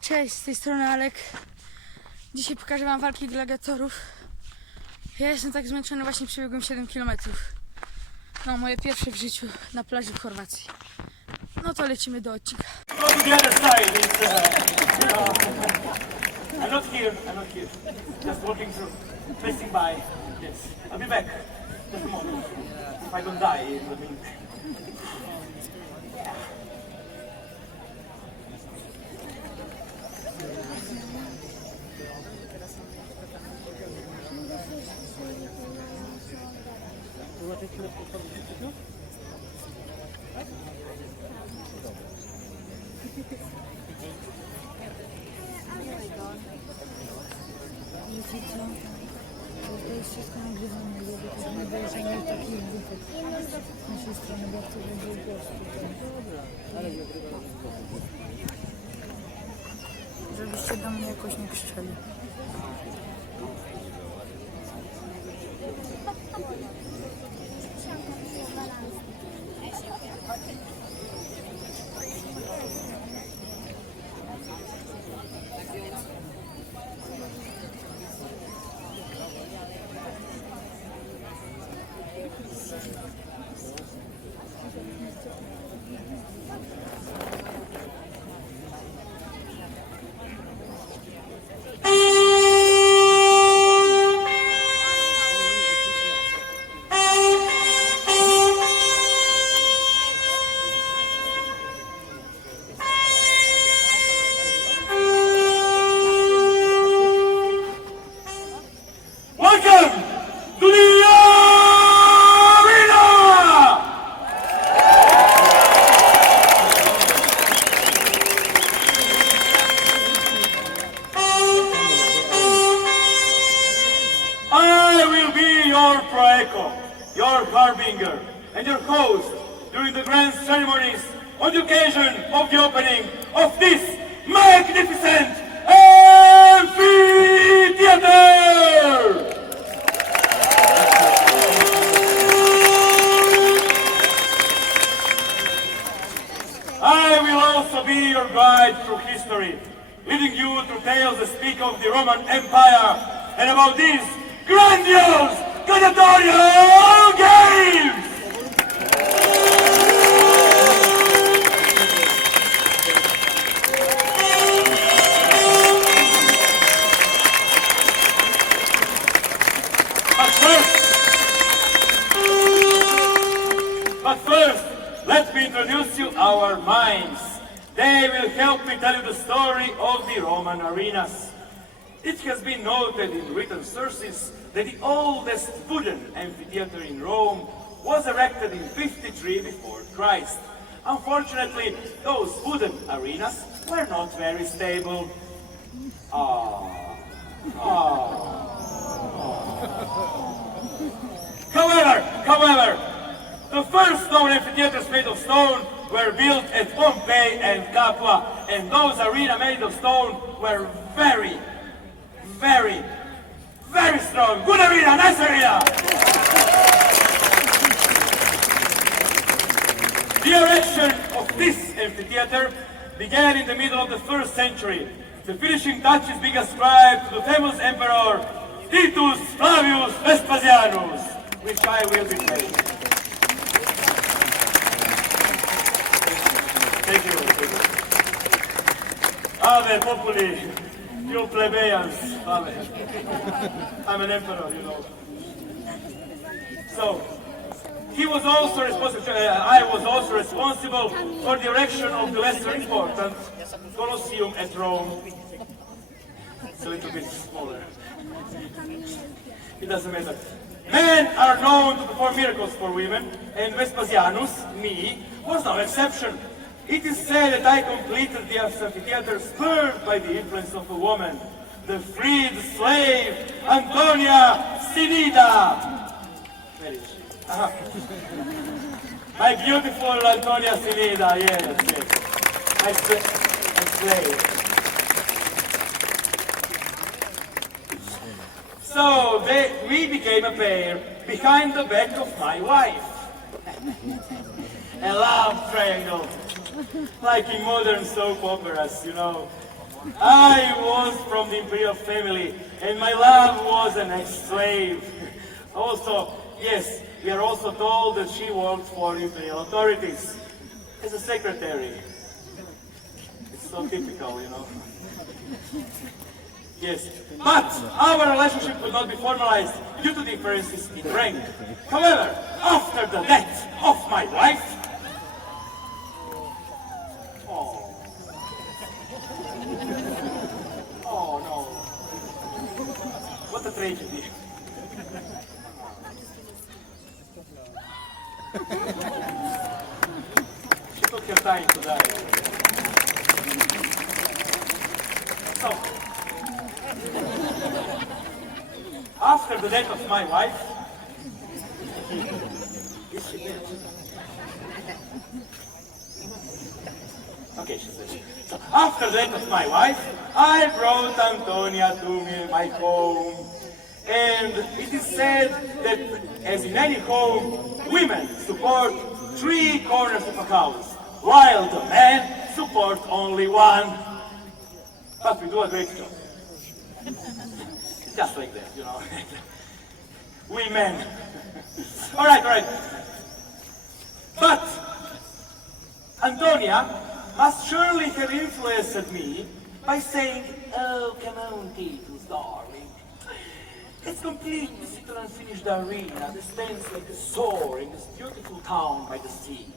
Cześć, z tej strony Alek. Dzisiaj pokażę wam walki gladiatorów. Ja jestem tak zmęczony, właśnie przebiegłem 7 km. No, moje pierwsze w życiu na plaży w Chorwacji. No to lecimy do odcinka. Go to the other side. I'm not here. Just walking through, passing by. Yes, I'll be back. Just a moment. If I don't die in the meantime. To jest wszystko nagrywane, żeby nie było żadnych takich głupek z naszej strony, bo chcę, żeby był głos tutaj. Żebyście do mnie jakoś nie krzyczeli. Welcome to the arena! I will be your proeco, your harbinger, and your host during the grand ceremonies on the occasion of the opening of this magnificent amphitheater! I will also be your guide through history, leading you through tales that speak of the Roman Empire and about these grandiose gladiatorial games! But first, let me introduce you our minds. They will help me tell you the story of the Roman arenas. It has been noted in written sources that the oldest wooden amphitheater in Rome was erected in 53 before Christ. Unfortunately, those wooden arenas were not very stable. However, the first stone amphitheaters made of stone were built at Pompeii and Capua, and those arenas made of stone were very strong. Good arena, nice arena! The erection of this amphitheater began in the middle of the 1st century. The finishing touches being ascribed to the famous emperor Titus Flavius Vespasianus, which I will be playing. Thank you. Ave Puli, you plebeians. Ave. I'm an emperor, you know. So, I was also responsible for the erection of the lesser important Colosseum at Rome. It's a little bit smaller. It doesn't matter. Men are known to perform miracles for women, and Vespasianus, me, was no exception. It is said that I completed the amphitheater spurred by the influence of a woman, the freed slave Antonia Sinida. Where is she? My beautiful Antonia Sinida, yes. My slave. So we became a pair behind the back of my wife. A love triangle, like in modern soap operas, you know. I was from the imperial family, and my love was an ex-slave. Also, yes, we are also told that she worked for imperial authorities as a secretary. It's so typical, you know. Yes, but our relationship could not be formalized due to differences in rank. However, after the death of my wife, oh no, what a tragedy. She took her time to die. So, after the death of my wife, is she dead? Okay, she's dead. So after the death of my wife, I brought Antonia to my home. And it is said that, as in any home, women support 3 corners of a house, while the men support only one. But we do a great job. Just like that, you know. We men. All right. But Antonia must surely have influenced me by saying, "Oh, come on, Titus, darling. Let's complete this little unfinished arena that stands like a sword in this beautiful town by the sea."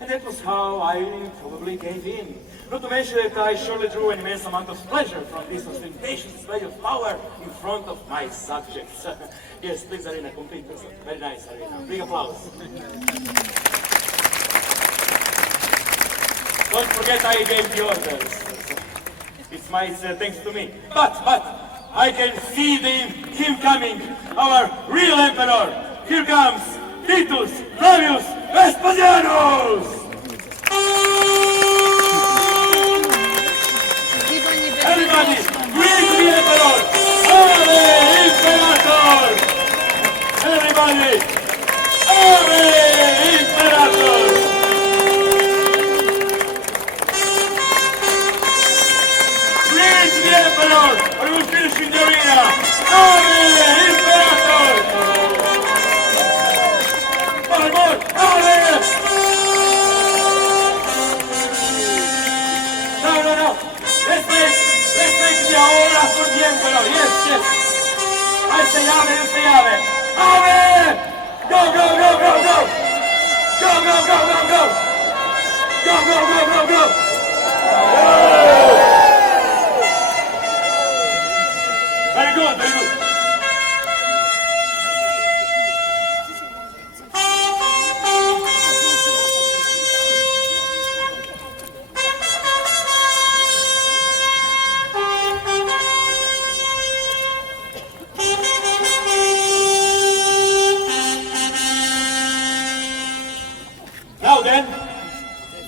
And that was how I probably gave in. Not to mention that I surely drew an immense amount of pleasure from this ostentatious display of power in front of my subjects. Yes, please, arena, complete. Very nice, arena. Big applause. Don't forget I gave the orders. It's my thanks to me. But I can see him coming, our real emperor. Here comes Titus Flavius Vespasianus! Everybody, greet the emperor! Ave Imperator! Everybody, Ave Imperator! Greet the emperor! Or you will finish in the arena! Ave Imperator! More! Ave! No! Let's make the aura for the emperor! Yes! I say Ave, you say Ave! Ave! Go! Go! Very good. Now then,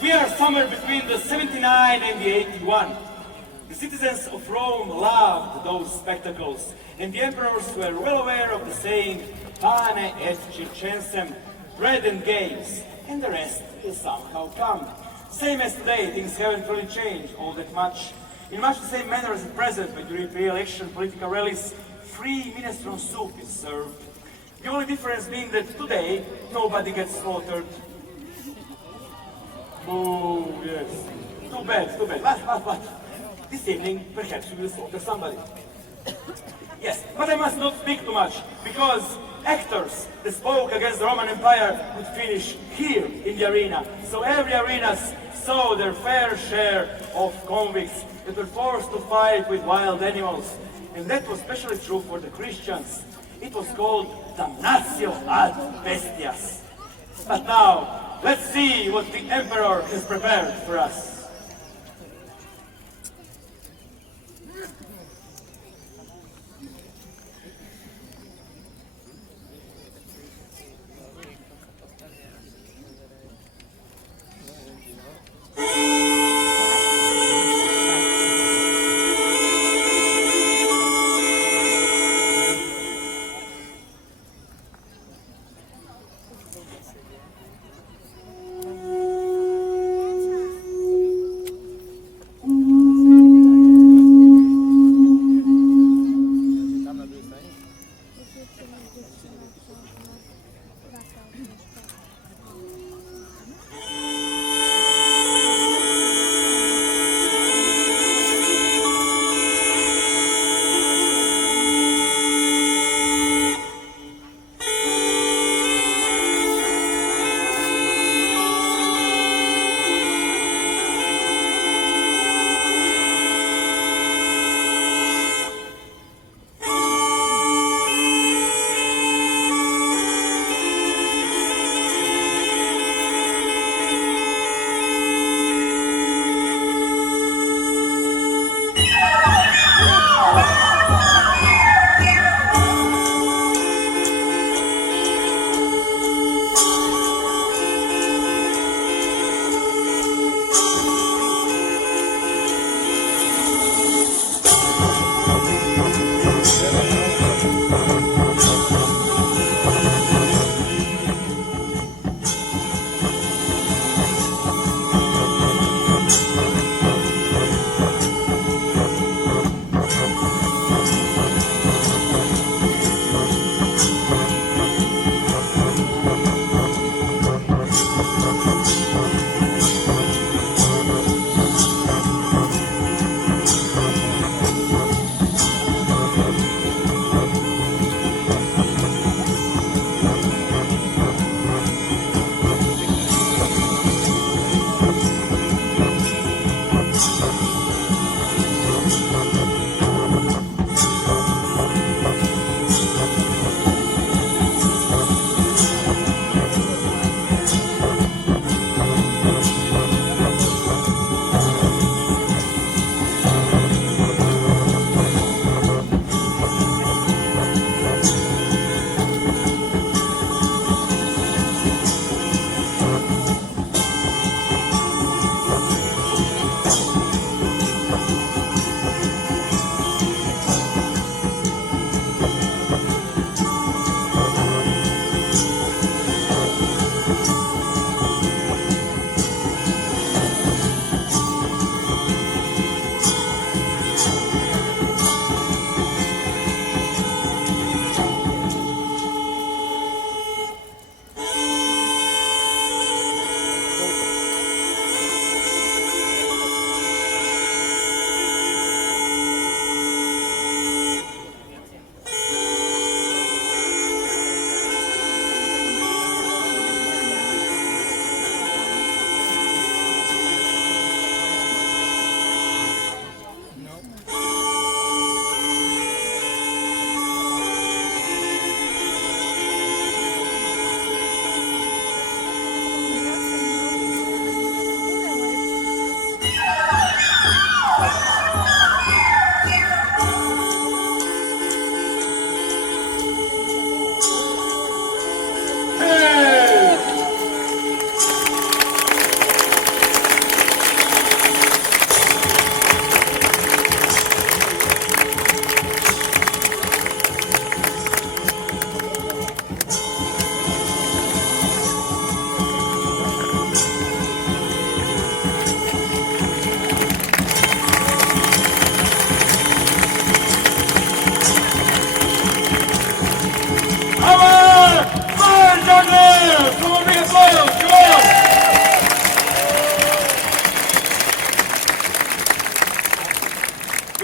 we are somewhere between the 79 and the 81. The citizens of Rome loved those spectacles, and the emperors were well aware of the saying, "Pane et circensem," bread and games, and the rest will somehow come. Same as today, things haven't really changed all that much. In much the same manner as at present, when during pre-election political rallies, free minestrone soup is served. The only difference being that today, nobody gets slaughtered. Oh, yes. Too bad. But this evening, perhaps we will slaughter somebody. Yes, but I must not speak too much, because actors that spoke against the Roman Empire would finish here in the arena. So every arena saw their fair share of convicts that were forced to fight with wild animals. And that was especially true for the Christians. It was called damnatio ad bestias. But now, let's see what the emperor has prepared for us.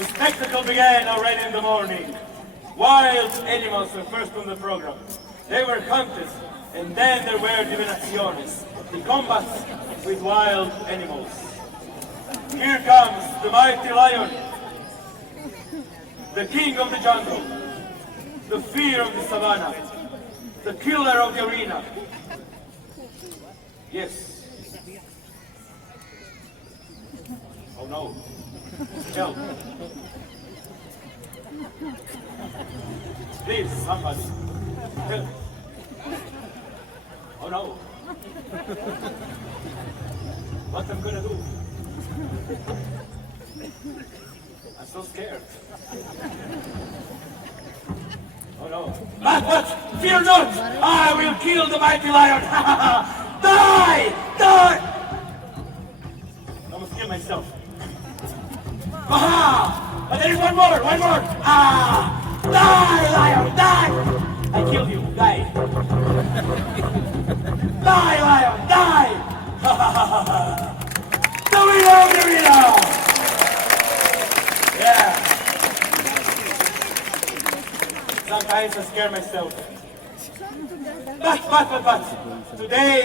The spectacle began already in the morning. Wild animals were first on the program. They were hunted, and then there were divinaciones, the combats with wild animals. Here comes the mighty lion, the king of the jungle, the fear of the savannah, the killer of the arena. Yes. Oh no. Help. Please, somebody. Help. Oh no. What am I gonna do? I'm so scared. Oh no. But, fear not! I will kill the mighty lion! Die! Die! I must kill myself. Aha! But there is one more! Ah! Die, lion! Die! I killed you! Die! Die, lion! Die! The winner! Yeah! Sometimes I scare myself. But, today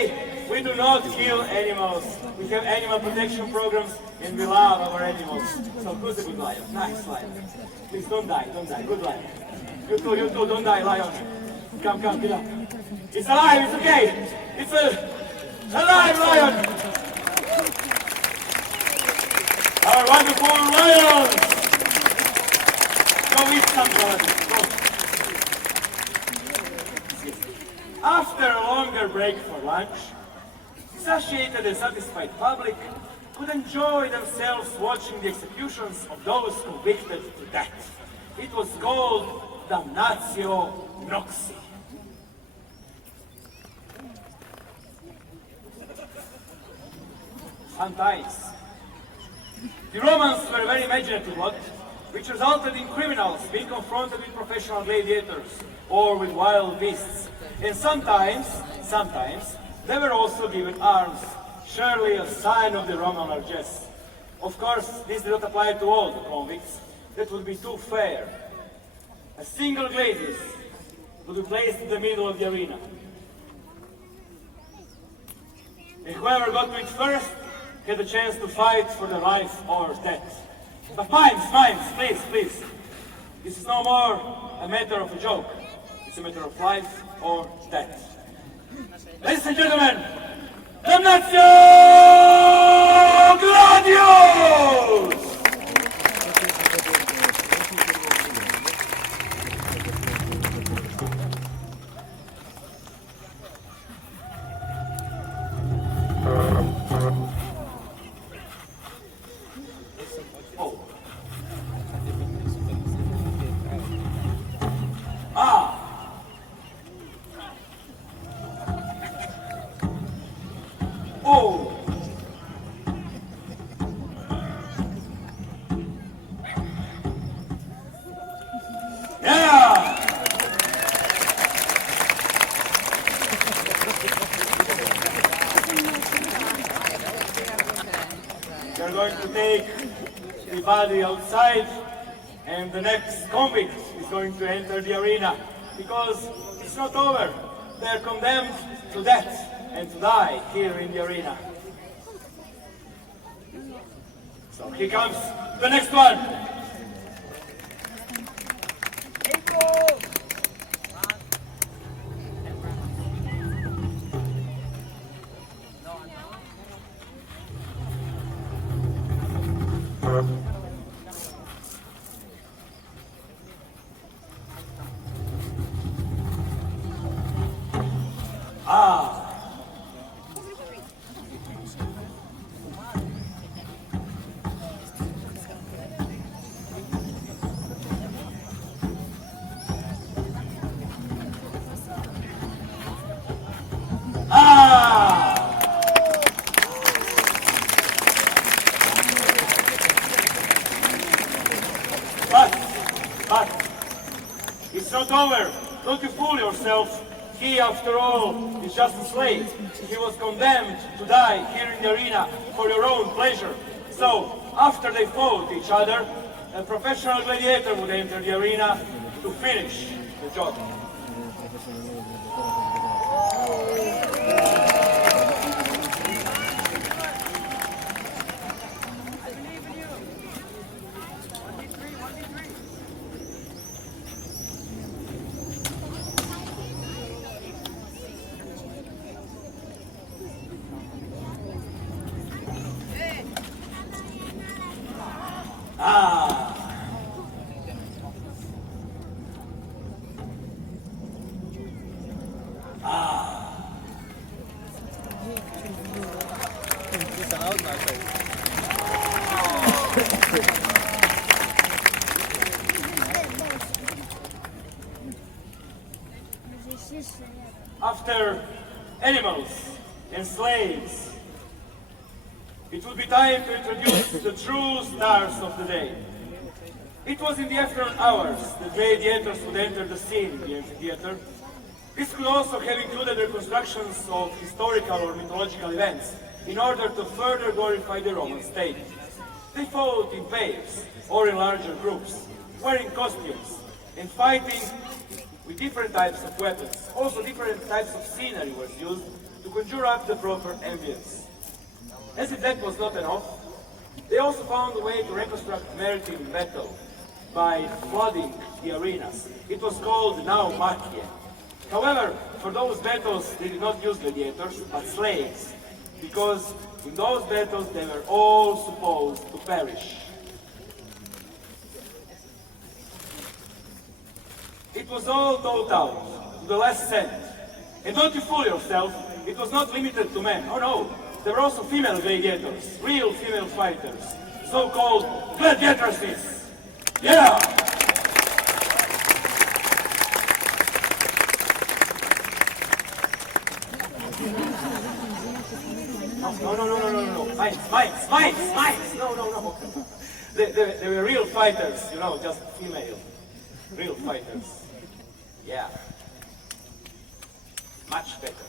we do not kill animals. We have animal protection programs and we love our animals. So who's a good lion? Nice lion. Please don't die. Good lion. You too, don't die, lion. Come, get up. It's alive, it's okay. It's alive lion. Our wonderful lions. Go eat some, brother. Go. After a longer break for lunch, satiated and satisfied public could enjoy themselves watching the executions of those convicted to death. It was called damnatio noxi. Sometimes the Romans were a very imaginative lot, which resulted in criminals being confronted with professional gladiators or with wild beasts. And sometimes, they were also given arms, surely a sign of the Roman largesse. Of course, this did not apply to all the convicts. That would be too fair. A single gladius would be placed in the middle of the arena. And whoever got to it first had a chance to fight for the life or death. But mimes, please. This is no more a matter of a joke. It's a matter of life or death. Ladies and gentlemen, damnatio gladiators! We're going to take the body outside and the next convict is going to enter the arena because it's not over. They're condemned to death and to die here in the arena. So here comes the next one. But it's not over. Don't you fool yourself. He, after all, is just a slave. He was condemned to die here in the arena for your own pleasure. So, after they fought each other, a professional gladiator would enter the arena to finish the job. After animals and slaves, it will be time to introduce the true stars of the day. It was in the afternoon hours that gladiators would enter the scene in the amphitheater. This could also have included reconstructions of historical or mythological events in order to further glorify the Roman state. They fought in pairs or in larger groups, wearing costumes and fighting with different types of weapons. Also different types of scenery was used to conjure up the proper ambience. As if that was not enough, they also found a way to reconstruct maritime battle by flooding the arenas. It was called naumakie. However, for those battles they did not use gladiators, but slaves, because in those battles they were all supposed to perish. It was all thought out, to the last cent. And don't you fool yourself, it was not limited to men. Oh no, there were also female gladiators, real female fighters, so-called gladiatoresses. Yeah! No. Mines. No. They were real fighters, you know, just female. Real fighters. Yeah. Much better.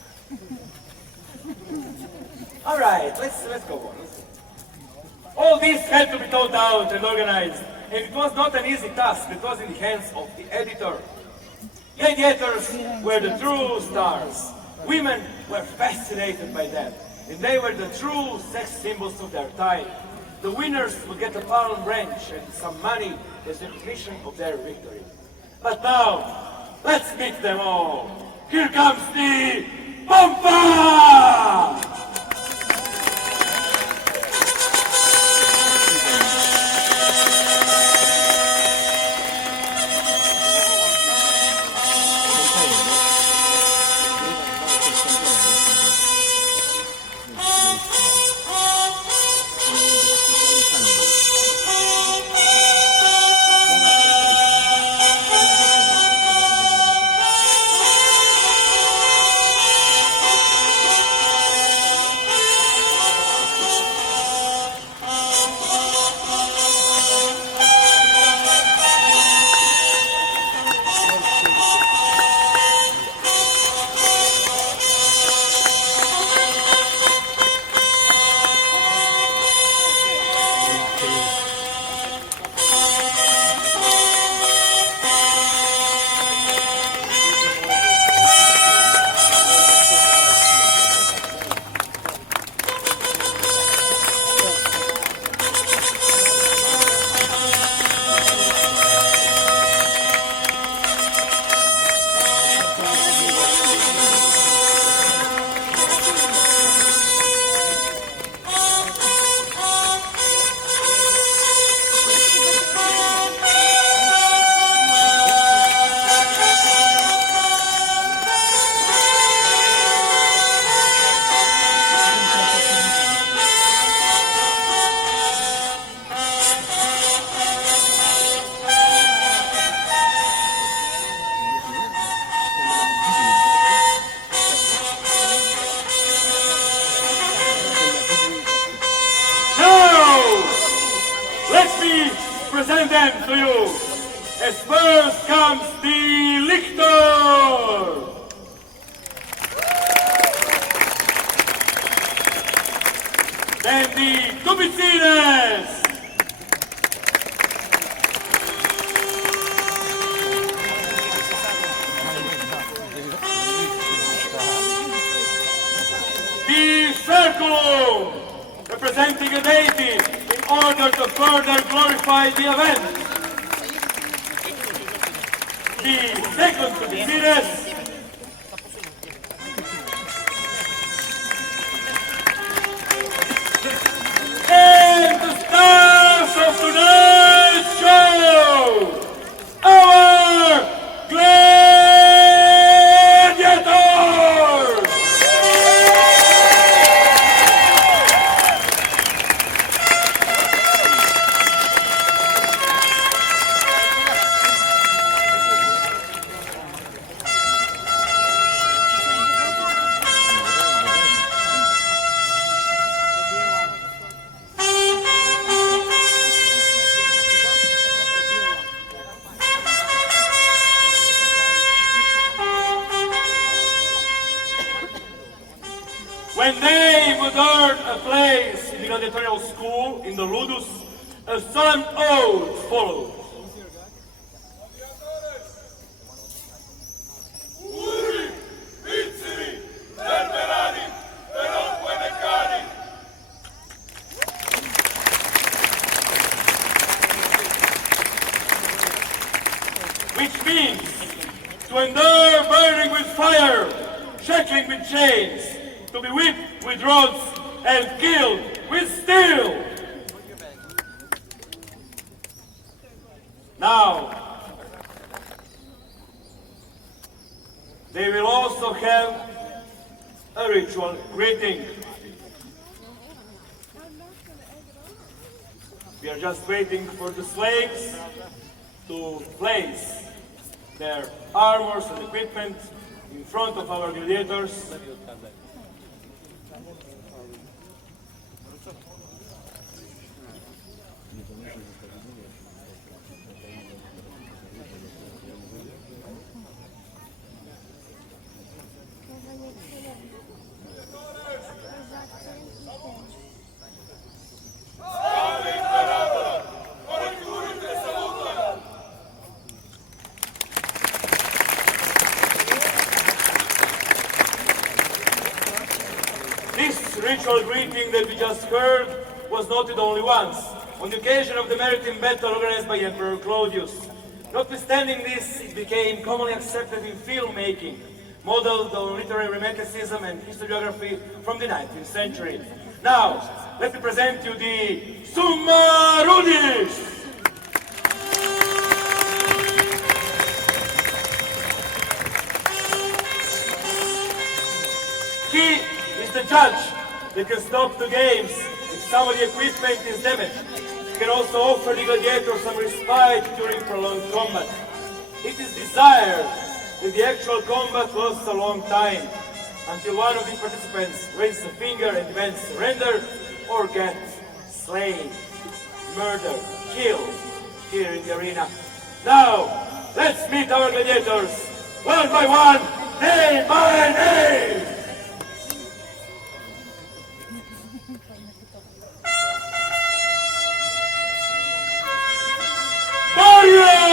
All right, let's go on. All this had to be thought out and organized, and it was not an easy task. It was in the hands of the editor. Gladiators were the true stars. Women were fascinated by them, and they were the true sex symbols of their time. The winners would get a palm branch and some money as recognition of their victory. But now, let's meet them all. Here comes the Bomba! Present them to you. As first comes the lictor. Then the tubicines. representing a deity in order to further glorify the event. The second to the series and the stars of today's show, our gladiators! When they would earn a place in the gladiatorial school in the Ludus, a solemn oath followed. Puli, vincere, verberani, veroque necari. Which means to endure burning with fire, shackling with chains, to be whipped with rods and killed with steel. Now, they will also have a ritual greeting. We are just waiting for the slaves to place their armors and equipment in front of our gladiators. This ritual greeting that we just heard was noted only once, on the occasion of the maritime battle organized by Emperor Claudius. Notwithstanding this, it became commonly accepted in filmmaking, modeled on literary romanticism and historiography from the 19th century. Now, let me present you the Summa Rudis! He is the judge that can stop the games if some of the equipment is damaged. He can also offer the gladiators some respite during prolonged combat. It is desired that the actual combat lasts a long time, until one of the participants raises a finger and demands surrender or gets slain, murdered, killed here in the arena. Now, let's meet our gladiators, one by one, name by name! Warriors!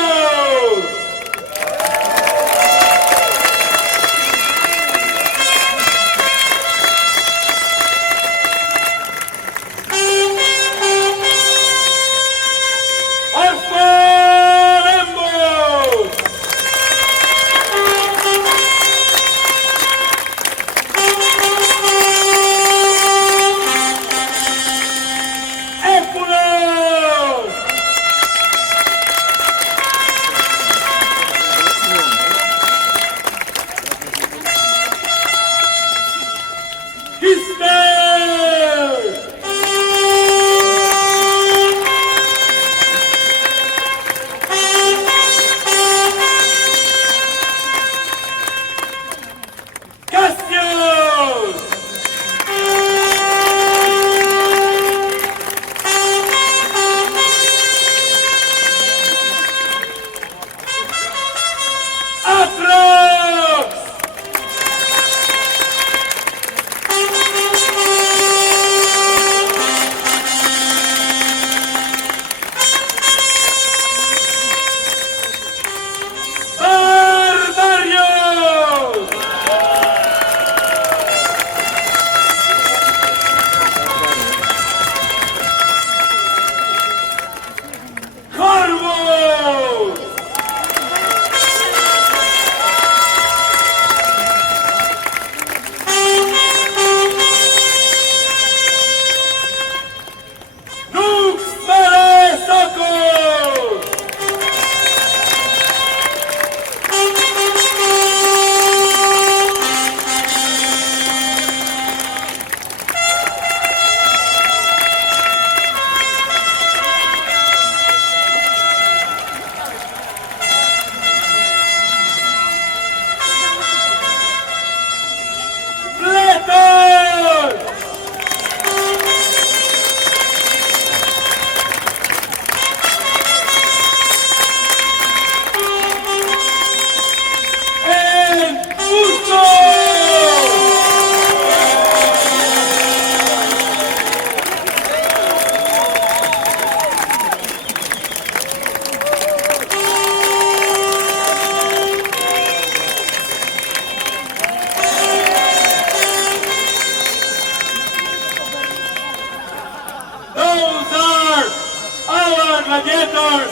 gladiators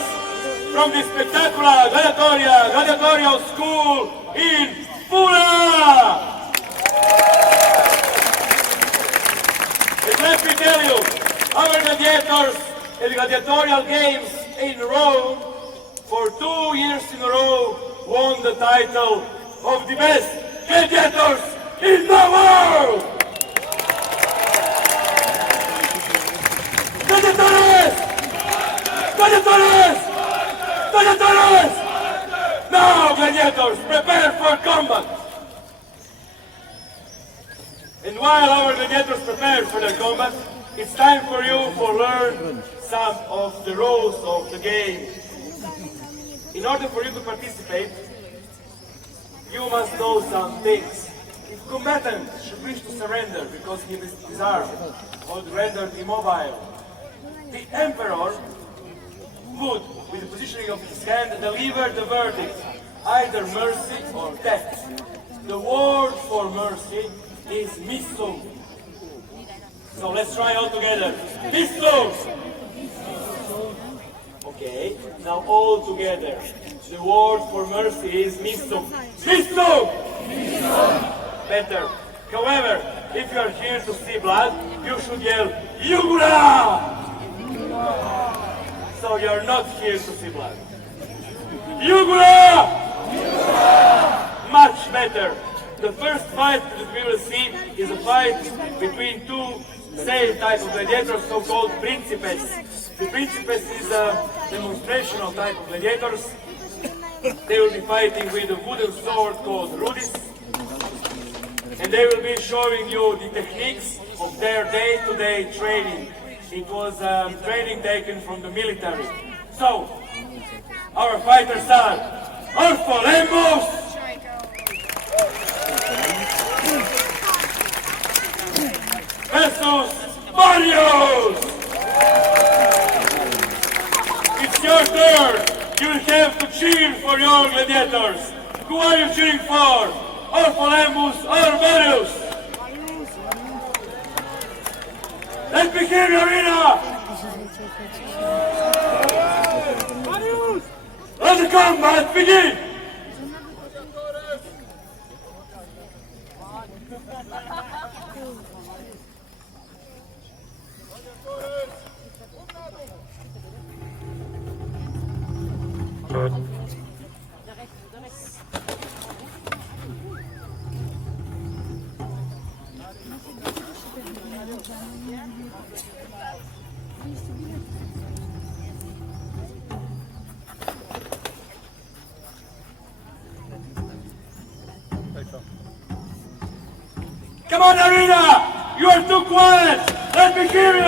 from the spectacular gladiatorial school in Puli. And let me tell you, our gladiators in the gladiatorial games in Rome for 2 years in a row won the title of the best gladiators in the world! Gladiatores! Gladiatores! Gladiatores! Now, gladiators, prepare for combat! And while our gladiators prepare for their combat, it's time for you to learn some of the rules of the game. In order for you to participate, you must know some things. If a combatant should wish to surrender because he is disarmed or rendered immobile, the emperor would, with the positioning of his hand, deliver the verdict, either mercy or death. The word for mercy is misso. So let's try all together. Misso! Okay, now all together. The word for mercy is misso. Misso! Better. However, if you are here to see blood, you should yell Jugula! So you are not here to see blood. Jugula! Much better. The first fight that we will see is a fight between two same type of gladiators, so-called principes. The principes is a demonstrational type of gladiators. They will be fighting with a wooden sword called rudis, and they will be showing you the techniques of their day-to-day training. It was training taken from the military. So, our fighters are Orfolemos, versus Marius! It's your turn! You will have to cheer for your gladiators. Who are you cheering for? Orfolemos or Marius? Let me hear you, Arena! Let the combat begin! Come on, Arena! You are too quiet! Let me hear you!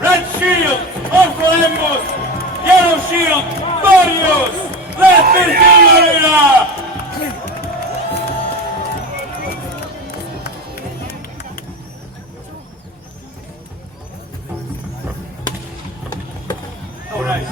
Red shield, Orfolemos! Yellow shield, Marius! Let me hear you, Arena! All right.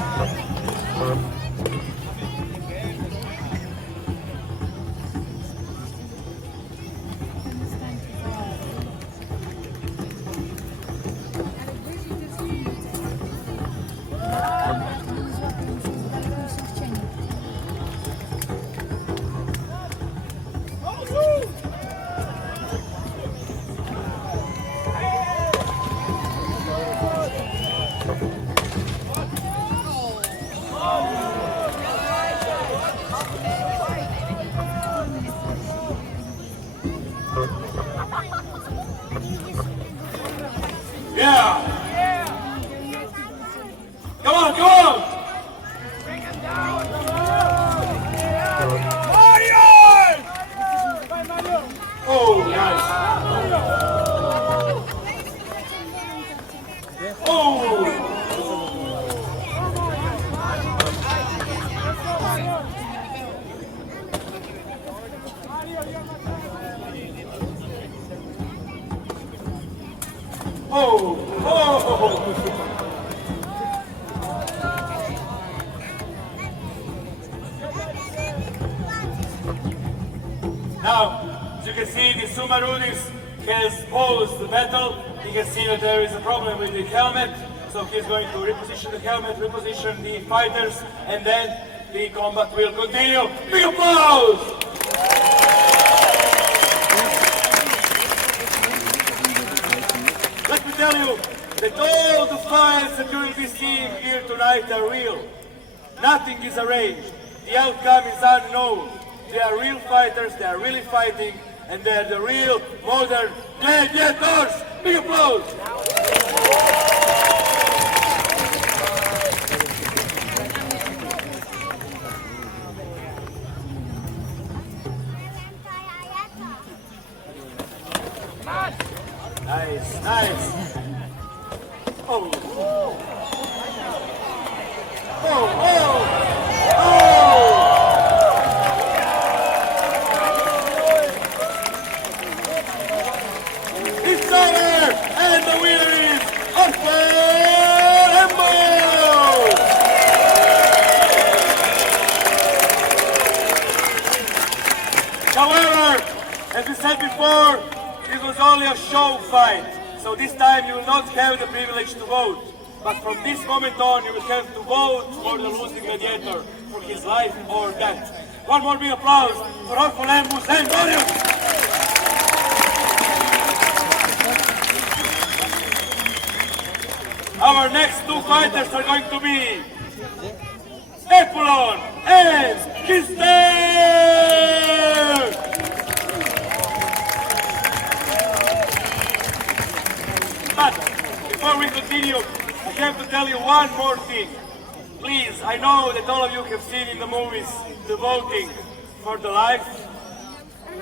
Yeah! Come on, come on! Oh, nice! Oh! Oh, oh. Now, as you can see, the Sumarudis has posed the battle. You can see that there is a problem with the helmet, so he's going to reposition the helmet, reposition the fighters, and then the combat will continue. Big applause! Let me tell you that all the fights that you will be seeing here tonight are real. Nothing is arranged. The outcome is unknown. They are real fighters, they are really fighting, and they are the real modern gladiators. Big applause! Nice, nice. Oh. Oh, oh. Oh. It's over, and the winner is Walka. However, as we said before, this was only a show fight, so this time you will not have the privilege to vote. But from this moment on, you will have to vote for the losing gladiator, for his life or death. One more big applause for Walka and audience. Our next two fighters are going to be Epulon and Kister! But before we continue, I have to tell you one more thing. Please, I know that all of you have seen in the movies the voting for the life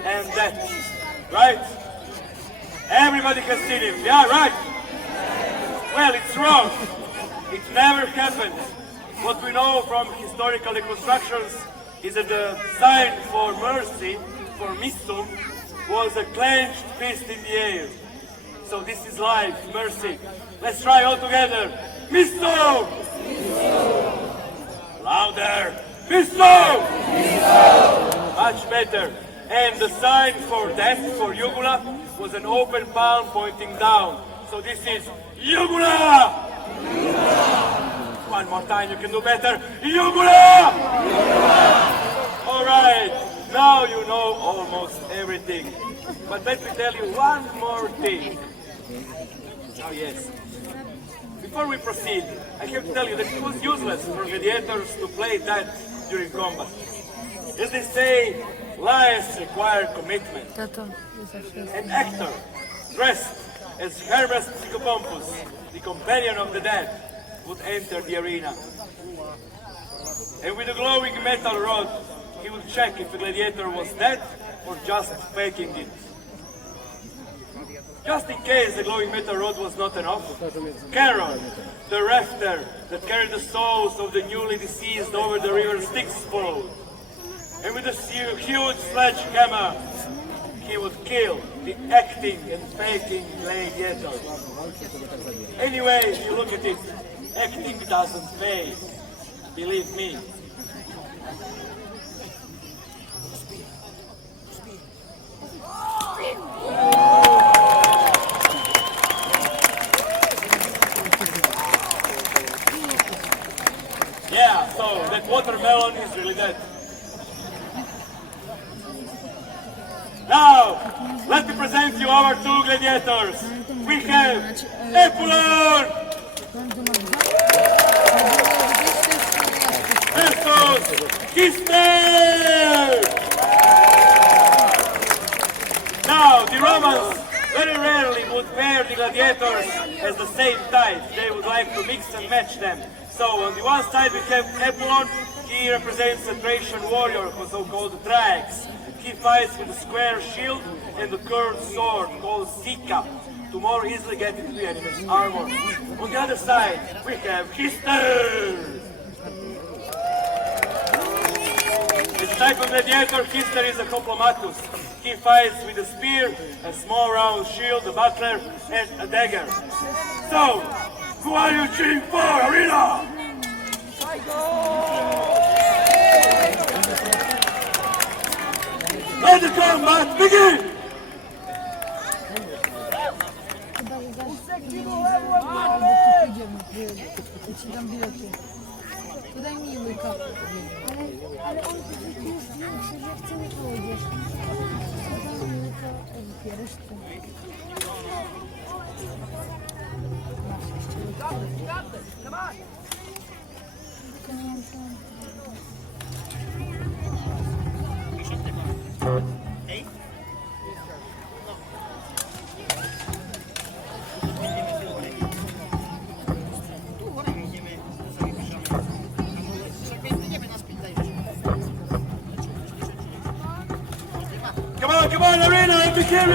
and death, right? Everybody has seen it, yeah, right? Well, it's wrong. It never happened. What we know from historical reconstructions is that the sign for mercy, for missum, was a clenched fist in the air. So this is life, mercy. Let's try all together. Missum! Louder! Missum! Much better. And the sign for death, for jugula, was an open palm pointing down. So this is jugula! One more time, you can do better. Jugula! All right, now you know almost everything. But let me tell you one more thing. Oh yes. Before we proceed, I have to tell you that it was useless for gladiators to play dead during combat. As they say, lives require commitment. An actor dressed as Hermes Psychopompus, the companion of the dead, would enter the arena. And with a glowing metal rod, he would check if the gladiator was dead or just faking it. Just in case the glowing metal rod was not enough, Charon, the rafter that carried the souls of the newly deceased over the river Styx, followed. And with a huge sledgehammer, he would kill the acting and faking gladiator. Anyway, if you look at it, acting doesn't pay. Believe me. Yeah, so that watermelon is really dead. Now, let me present you our two gladiators. We have Epulon versus Kister. Now, the Romans very rarely would pair the gladiators as the same type. They would like to mix and match them. So on the one side we have Epulon. He represents a Thracian warrior, so-called Drax. He fights with a square shield and a curved sword called Sika to more easily get into the enemy's armor. On the other side, we have Kister. This type of gladiator, Kister, is a Hoplomachus. He fights with a spear, a small round shield, a buckler, and a dagger. So, who are you cheering for, Arena? Let the combat begin! Podaj mi łyka. Ale on już że chce nie pójdziesz. Podaj mi łyka, resztę. Come on, Arena, let me hear you!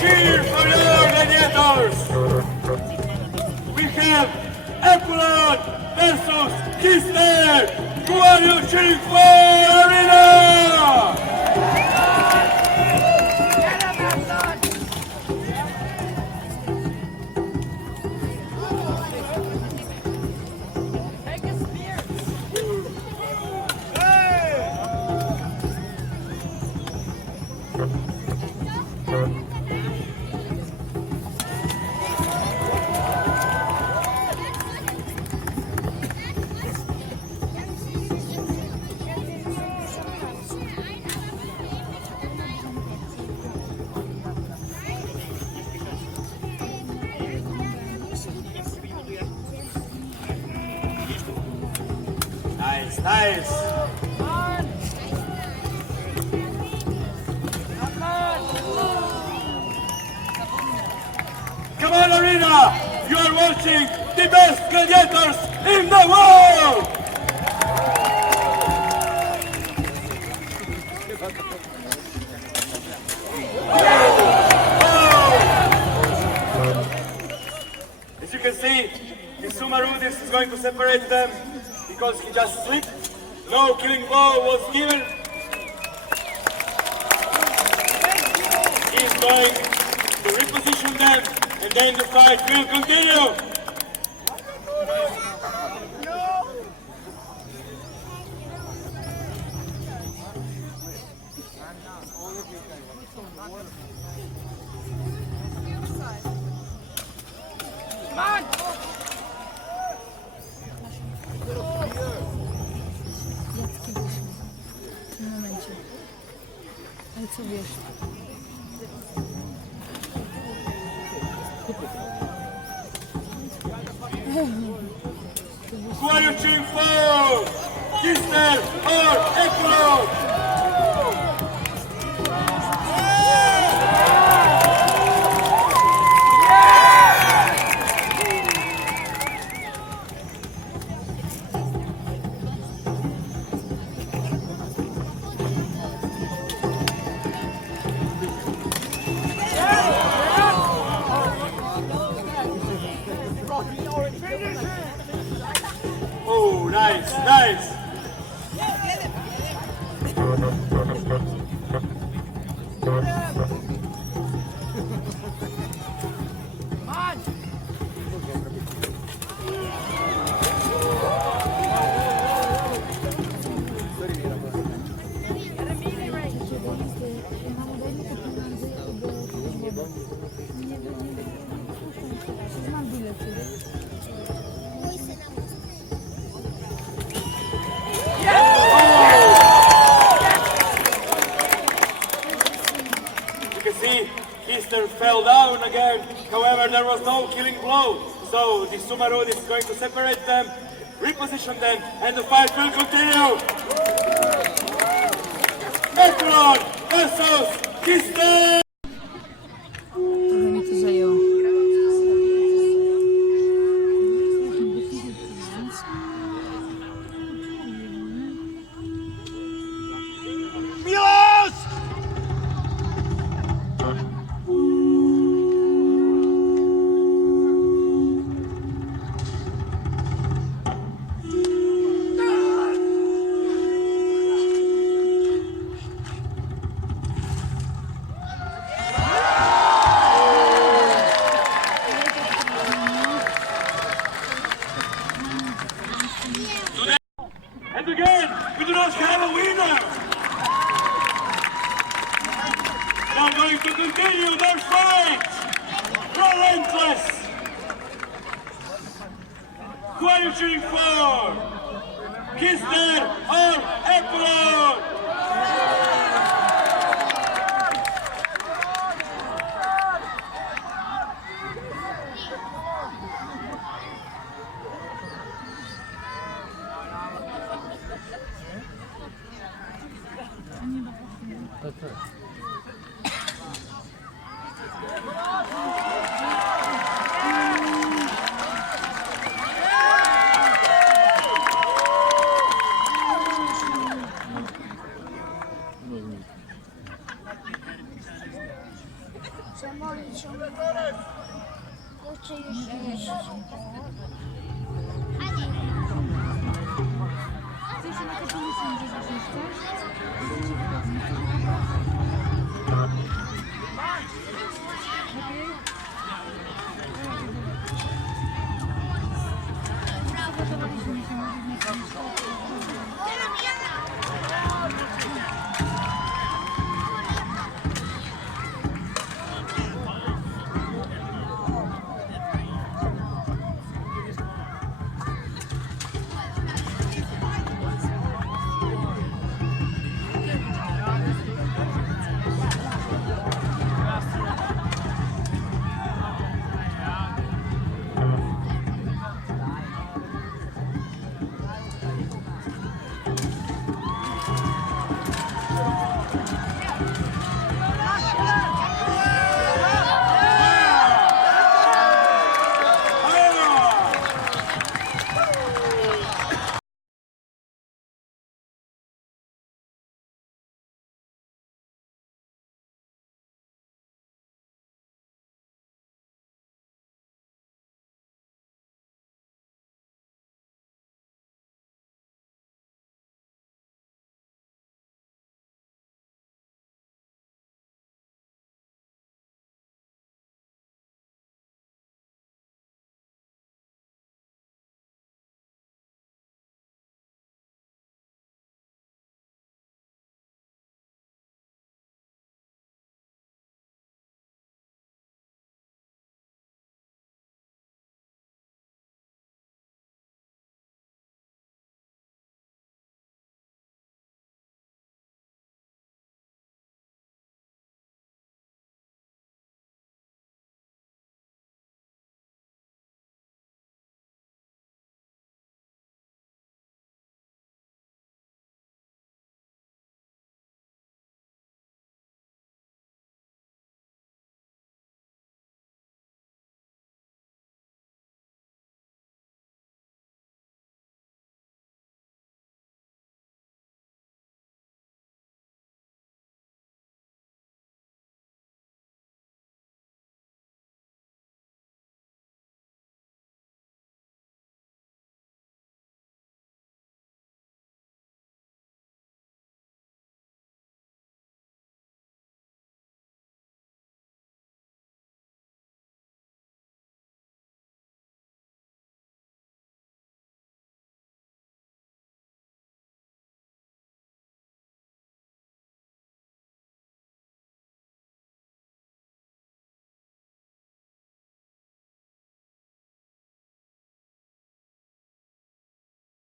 Cheer for your gladiators! We have Epulon versus Kisner! Who are you cheering for, Arena? Nice. Come on, Arena! You are watching the best gladiators in the world! As you can see, the Sumarudis is going to separate them because he just slipped. No killing blow was given. He's going to reposition them, and then the fight will continue. Ale co wiesz? Who are you cheering for? Kisner or Epulon? Oh, nice. Mam bilety. Kisner fell down again. However, there was no killing blow. So the Sumarud is going to separate them, reposition them, and the fight will continue. Epulon versus Kisner! Trochę mi to zajęło. Who are you cheering for? Kister or Emperor? Zamolić się. Chcę już jeść. Chcesz się na kaplicy gdzieś chcesz?